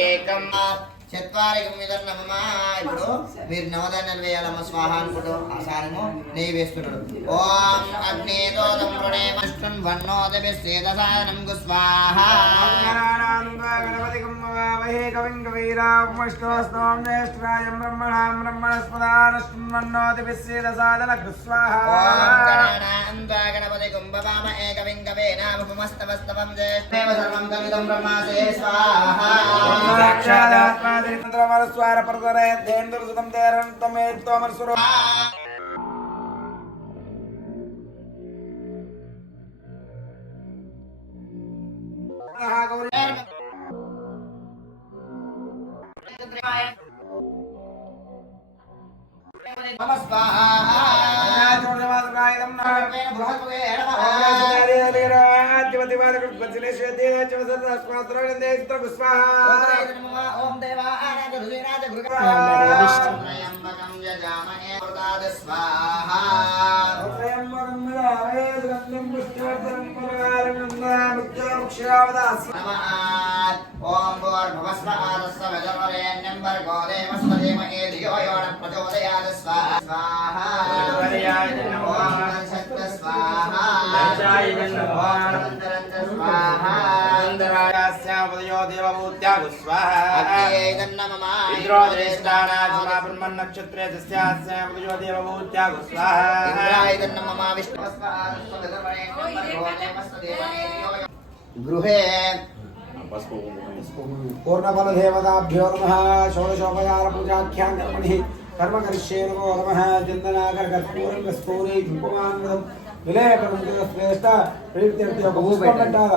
ఏకం చత్వారికం విదర్నమమా. ఇప్పుడు మీరు నవధాన్యాలు వేయాలమ్మ స్వాహ అనుకుంటూ ఆసానము నెయ్యి వేస్తున్నాడు. ఓం అగ్నితోదం రుణే మష్టం వన్నోదభిశ్చేదసాదనం స్వాహ. గణపతికం వహే కవిం కవీరామష్టోస్తం జ్యేష్ఠరాయం బ్రహ్మణాం బ్రహ్మణస్పదానస్తం వన్నోదభిశ్చేదసాదన స్వాహ. గణపతికం భవామ ఏకవిం కవేనాముపమస్తవస్తవం జ్యేష్ఠేవ సర్వం కవిదం బ్రహ్మాసే స్వాహ. స్వార పరదరే దేంద్రసుతం దేరంతమే తోమర్సురో. ఓం భూర్భువస్వః వజర్వరేణ్యం భర్గో దేవస్య ధీమహి ధియో యో నః ప్రచోదయాత్ స్వాహ. ఓం సత్య స్వాహ. స్వాహ. ఇంద్రాయాస్యాపదయో దేవభూత్యాగు స్వాహ. ఇంద్రో జ్యేష్ఠానాజమా బ్రహ్మన్ నక్షత్రే తస్యాస్యాపదయో దేవభూత్యాగు స్వాహ. గృహే పూర్ణఫలదేవతాభ్యో నమః. షోడశోపచార పూజాఖ్యాం కర్మణి కర్మ కరిష్యే నమో నమః. చందనాకర కర్పూరం కస్తూరి కుంకుమాన్వితం విలేపనం శ్రేష్ట ప్రీత్యర్థి ఒక పుష్పం పెట్టాల.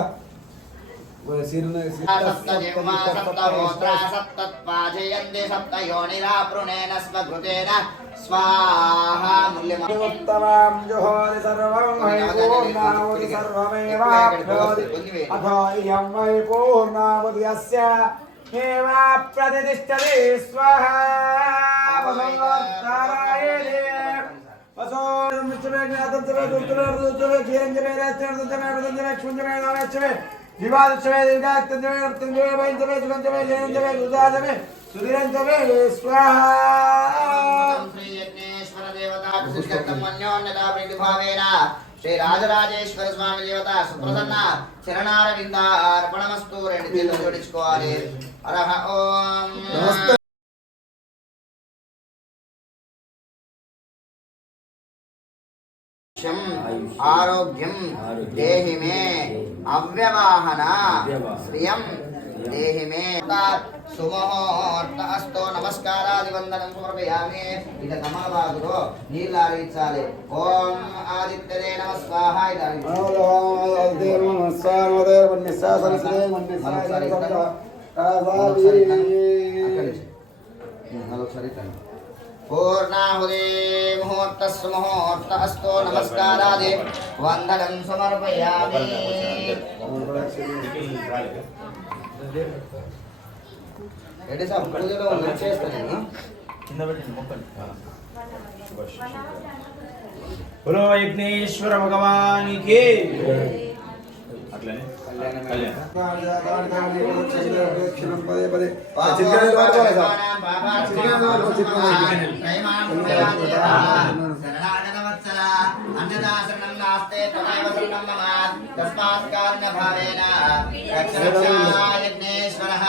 ఉత్తమం జుహోతి సర్వం వై పూర్ణావతి సర్వమేవాప్నోతి అథో ఇయం వై పూర్ణావతి యస్య ఏవా ప్రతిష్ఠతి స్వాహా. శ్రీ రాజరాజేశ్వర స్వామి దేవత సుప్రసన్న చరణారవిందార్పణమస్తు. రెండు చేతులు జోడించుకోవాలి. అరహ ఓం. ఆరోగ్యం దేహి మే అవ్యవాహన శ్రియం దేహి మే. సుముహూర్తస్తు నమస్కారాది వందనం సమర్పయామి. ఇక కమలబాగులో నీళ్ళు ఆడించాలి. ఓం ఆదిత్యదే నమ స్వాహ. పూర్ణాహుదే ముహూర్తస్సు ముహూర్తస్తు నమస్కారాది వందనం సమర్పయామి. రెడ్డి సాబ్ పూజలో చేస్తాను. బలో యజ్ఞేశ్వర భగవానికి. అన్నదాసనం నాస్తే తమేవ శరణం మమ తస్మాత్ కారుణ్య భావేన యజ్ఞేశ్వరః.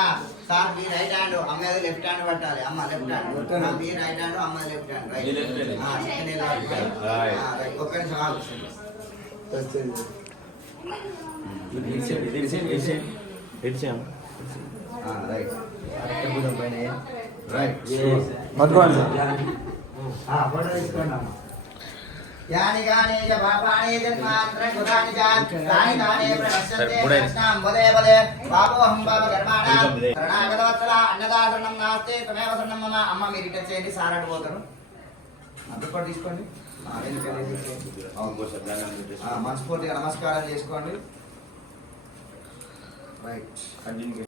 సార్ మీ రైట్ హ్యాండ్ అమ్మది లెఫ్ట్ హ్యాండ్ పట్టాలి. అమ్మ లెఫ్ట్ హ్యాండ్ మీ రైట్ హ్యాండ్ అమ్మది లెఫ్ట్ హ్యాండ్ రైట్. ఒక్క నిమిషం ఆలోచించండి. రైట్ రైట్ యాని గాని చ పాపాని జన్మాంతర కృతాని చ తాని తానే ప్రనశ్యంతే కృష్ణాం వదే వదే పాపోహం పాప కర్మాణాం శరణాగతవత్సల అన్నదాసనం నాస్తే తమేవ శరణం మమ. అమ్మ మీరు రిటర్న్ చేయండి. సార్ అటు పోతారు. అందుకోటి తీసుకోండి. మనస్ఫూర్తిగా నమస్కారం చేసుకోండి. రైట్.